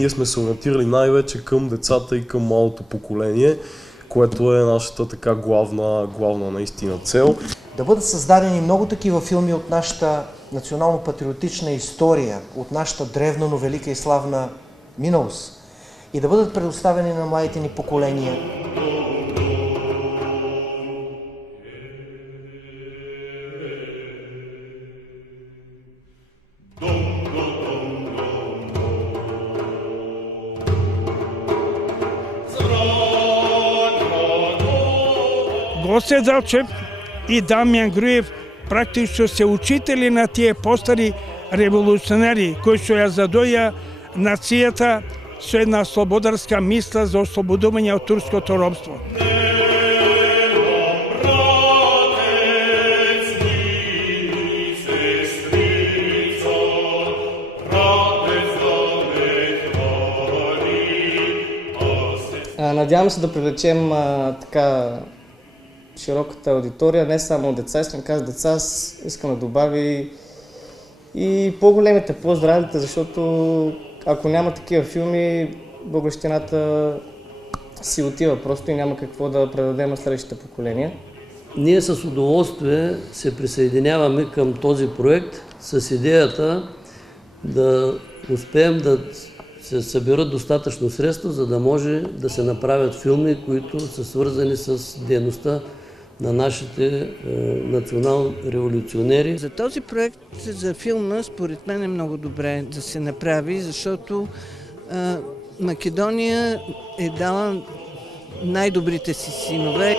Ние сме се ориентирали най-вече към децата и към малото поколение, което е нашата така главна наистина цел. Да бъдат създадени много такива филми от нашата национално-патриотична история, от нашата древна, но велика и славна миналост и да бъдат предоставени на младите ни поколения. Гоце Залчев и Дамян Груев практично се учители на тия по-стари революционери, които я задоя нацията с една слободарска мисла за освободуване от турското робство. Надявам се да привлечем така широката аудитория, не само деца, искам да кажа деца, искам да добавя и по-големите, по-здравите, защото ако няма такива филми, българщината си отива просто и няма какво да предадем на следващите поколения. Ние с удоволствие се присъединяваме към този проект с идеята да успеем да се съберат достатъчно средства, за да може да се направят филми, които са свързани с дейността на нашите национални революционери. За този проект за филма според мен е много добре да се направи, защото Македония е дала най-добрите си синове.